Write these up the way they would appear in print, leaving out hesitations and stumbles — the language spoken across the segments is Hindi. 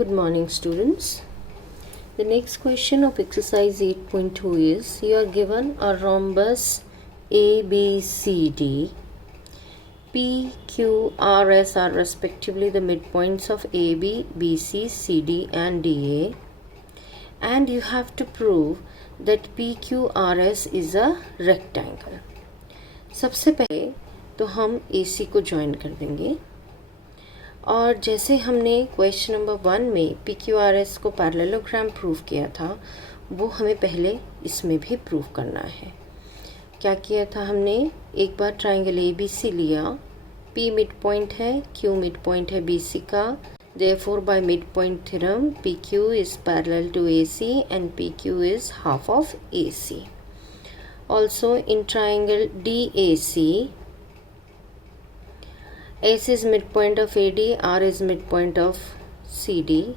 Good morning, students. The next question of exercise 8.2 is you are given a rhombus ABCD. P, Q, R, S are respectively the midpoints of AB, BC, CD and DA, and you have to prove that PQRS is a rectangle. सबसे पहले तो हम AC को ज्वाइन कर देंगे और जैसे हमने क्वेश्चन नंबर 1 में PQRS को पैरेललोग्राम प्रूव किया था वो हमें पहले इसमें भी प्रूव करना है। क्या किया था हमने? एक बार ट्राइंगल ABC लिया, P मिड पॉइंट है, Q मिड पॉइंट है BC का, therefore by midpoint theorem PQ is parallel to AC and PQ is half of AC. Also in triangle DAC, S is midpoint of AD, R is midpoint of CD.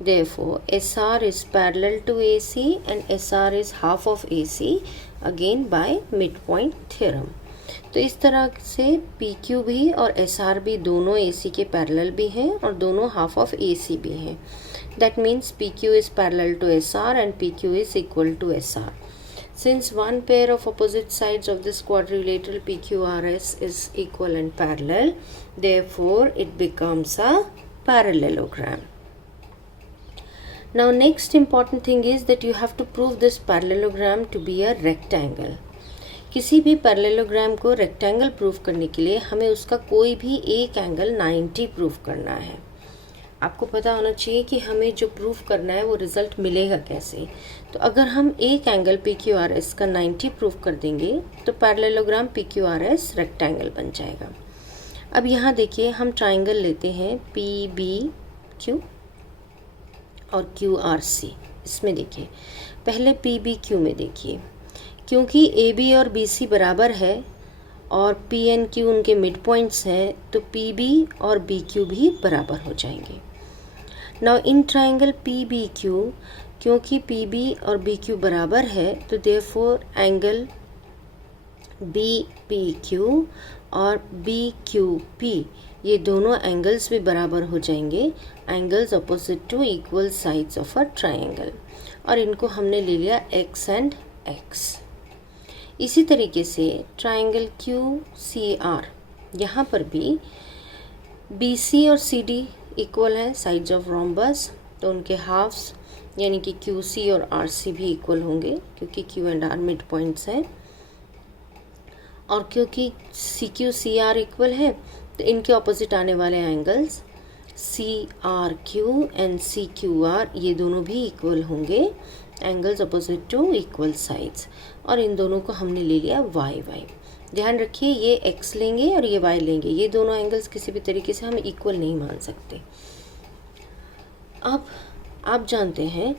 Therefore, SR is parallel to AC and SR is half of AC again by midpoint theorem. तो इस तरह से PQ भी और SR भी दोनों AC के पैरेलल भी हैं और दोनों half of AC भी हैं. That means PQ is parallel to SR and PQ is equal to SR. Since one pair of opposite sides of this quadrilateral PQRS is equal and parallel, therefore it becomes a parallelogram. Now next important thing is that you have to prove this parallelogram to be a rectangle. किसी भी पैरेललोग्राम को रेक्टेंगल प्रूव करने के लिए हमें उसका कोई भी एक एंगल 90 प्रूव करना है। आपको पता होना चाहिए कि हमें जो प्रूफ करना है वो रिजल्ट मिलेगा कैसे। तो अगर हम एक एंगल PQRS का 90 प्रूफ कर देंगे तो पैरेललोग्राम PQRS रेक्टेंगल बन जाएगा। अब यहाँ देखिए हम ट्राइंगल लेते हैं PBQ और QRC। इसमें देखिए पहले PBQ में देखिए, क्योंकि AB और BC बराबर है और P and Q उनके मिड पॉइंट्स हैं तो PB और BQ भी बराबर हो जाएंगे। नाउ इन ट्राइंगल PBQ, क्योंकि PB और BQ बराबर है तो देयरफॉर एंगल BPQ और BQP ये दोनों एंगल्स भी बराबर हो जाएंगे, angles opposite to equal sides of a triangle, और इनको हमने ले लिया X एंड X। इसी तरीके से ट्राइंगल QCR, यहाँ पर भी BC और CD इक्वल है साइड्स ऑफ रोम्बस, तो उनके हाफ्स यानी कि QC और RC भी इक्वल होंगे क्योंकि Q and R mid points हैं, और क्योंकि CQ-CR इक्वल है तो इनके ऑपोजिट आने वाले एंगल्स CRQ एंड CQR ये दोनों भी इक्वल होंगे, angles opposite to equal sides, और इन दोनों को हमने ले लिया YY। ध्यान रखिए ये X लेंगे और ये Y लेंगे, ये दोनों एंगल्स किसी भी तरीके से हम इक्वल नहीं मान सकते। अब आप जानते हैं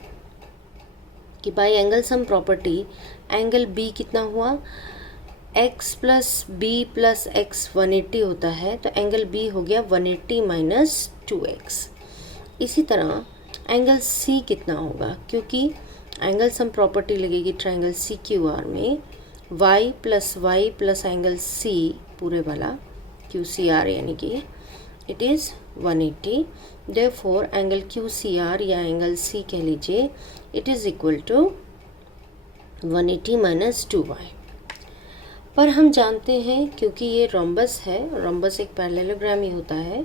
कि bye angle sum property angle B कितना हुआ, X plus B plus X 180 होता है, तो एंगल B हो गया 180 माइनस 2X। इसी तरह एंगल C कितना होगा, क्योंकि एंगल सम प्रॉपर्टी लगेगी ट्राइंगल CQR में y प्लस एंगल C पूरे वाला QCR यानी कि it is 180, therefore angle QCR या एंगल C कह लीजिए it is equal to 180 minus 2y। पर हम जानते हैं क्योंकि ये रोम्बस है, रोम्बस एक पैरेललोग्राम ही होता है,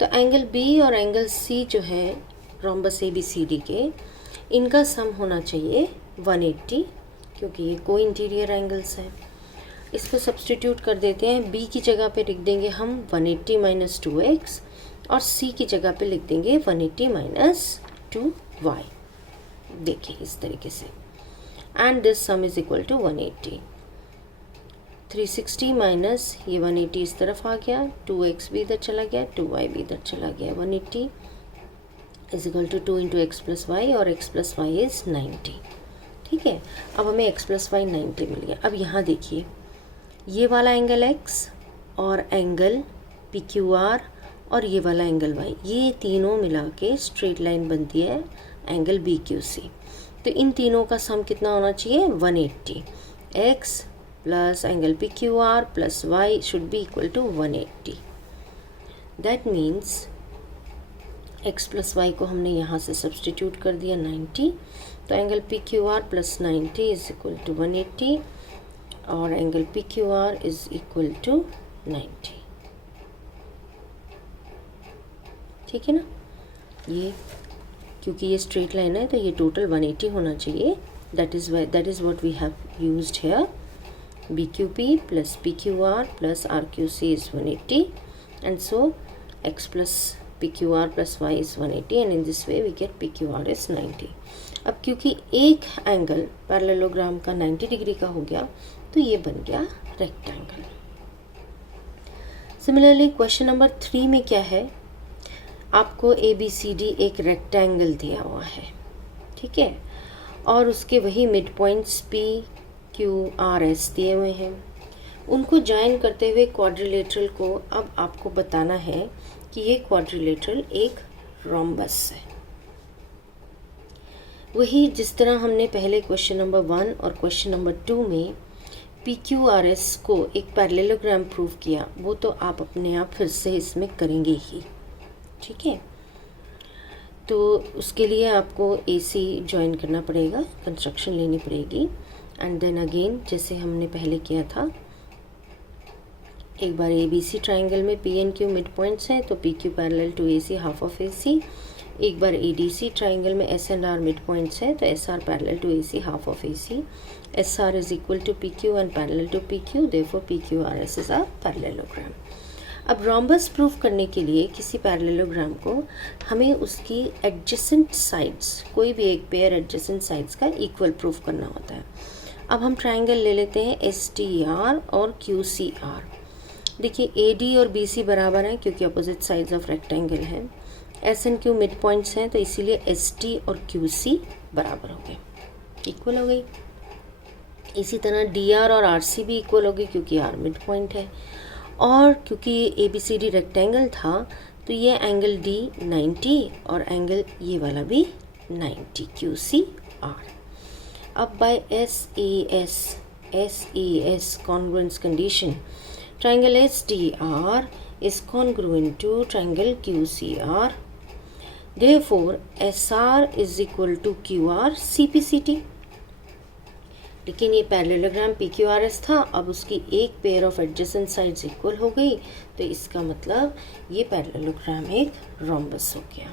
तो एंगल B और एंगल C जो है रोम्बस ABCD के, इनका सम होना चाहिए 180 क्योंकि ये को इंटीरियर एंगल्स हैं। इसको सब्स्टिट्यूट कर देते हैं, B की जगह पे लिख देंगे हम 180 माइनस 2X और C की जगह पे लिख देंगे 180 माइनस 2Y। देखिए इस तरीके से, and this sum is equal to 180। 360 minus ये 180 इस तरफ आ गया, 2X भी इधर चला गया, 2Y भी इधर चला गया, 180 is equal to 2 into x plus y, और x प्लस वाई इज़ 90। ठीक है, अब हमें x प्लस वाई 90 मिल गया। अब यहाँ देखिए ये वाला एंगल x और एंगल PQR और ये वाला एंगल y, ये तीनों मिला के स्ट्रेट लाइन बनती है एंगल BQC। तो इन तीनों का सम कितना होना चाहिए, 180। x plus angle PQR plus y should be equal to 180। That means x plus y को हमने यहाँ से सब्सटीट्यूट कर दिया 90, तो angle P Q R plus 90 is equal to 180 और angle P Q R is equal to 90। ठीक है ना, ये क्योंकि ये स्ट्रेट लाइन है तो ये टोटल 180 होना चाहिए। That is what we have used here. B Q P plus P Q R plus R Q C is 180 and so x plus P Q R plus y is 180 and in this way we get P Q R is 90। अब क्योंकि एक एंगल पैरेललोग्राम का 90 डिग्री का हो गया तो ये बन गया रेक्टेंगल। सिमिलरली क्वेश्चन नंबर 3 में क्या है, आपको ए बी सी डी एक रेक्टेंगल दिया हुआ है, ठीक है, और उसके वही mid points P Q R S दिए हुए हैं। उनको ज्वाइन करते हुए क्वाड्रिलेटरल को अब आपको बताना है कि ये क्वाड्रिलेटरल एक रोम्बस है। वही जिस तरह हमने पहले क्वेश्चन नंबर 1 और क्वेश्चन नंबर 2 में पी क्यू आर एस को एक पैरेललोग्राम प्रूव किया, वो तो आप अपने आप फिर से इसमें करेंगे ही। ठीक है, तो उसके लिए आपको AC ज्वाइन करना पड़ेगा, कंस्ट्रक्शन लेनी पड़ेगी एंड देन अगेन जैसे हमने पहले किया था, एक बार ABC ट्राइंगल में P and Q mid points हैं तो PQ parallel to AC half of AC। एक बार ADC ट्राइंगल में S and R mid points हैं तो SR parallel to AC half of AC। SR is equal to PQ and parallel to PQ, therefore PQRS is a parallelogram. अब रोम्बस प्रूफ करने के लिए किसी पैरेललोग्राम को हमें उसकी एडजेसेंट साइड्स, कोई भी एक पेयर एडजेसेंट साइड्स का इक्वल प्रूफ करना होता है। अब हम ट्राइंगल ले लेते हैं STR और QCR। देखिए AD और BC बराबर हैं क्योंकि अपोजिट साइड्स ऑफ रेक्टेंगल हैं। S and Q mid points हैं तो इसीलिए ST और QC बराबर हो गए, इक्वल हो गई। इसी तरह DR और RC भी इक्वल हो गई क्योंकि R मिड पॉइंट है, और क्योंकि ये ABCD रेक्टेंगल था तो ये एंगल D 90 और एंगल ये वाला भी 90 QCR। अब by SES congruence condition, triangle SDR is congruent to triangle QCR, therefore SR is equal to QR CPCT। लेकिन ये पैरेललोग्राम PQRS था, अब उसकी एक pair of adjacent sides equal हो गई तो इसका मतलब ये पैरेललोग्राम एक रोम्बस हो गया।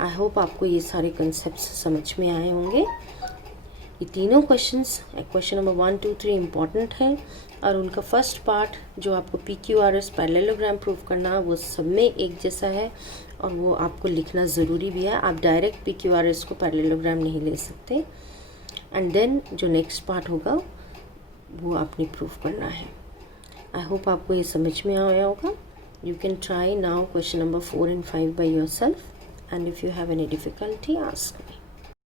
आई होप आपको ये सारे कंसेप्ट्स समझ में आए होंगे। ये तीनों क्वेश्चंस, क्वेश्चन नंबर 1, 2, 3 इम्पॉर्टेंट है और उनका फर्स्ट पार्ट जो आपको PQRS पैरेललोग्राम प्रूफ करना है वो सब में एक जैसा है और वो आपको लिखना ज़रूरी भी है। आप डायरेक्ट PQRS को पैरेललोग्राम नहीं ले सकते एंड देन जो नेक्स्ट पार्ट होगा वो आपने प्रूफ करना है। आई होप आपको ये समझ में आया होगा। You can try now question number 4 and 5 by yourself and if you have any difficulty ask me.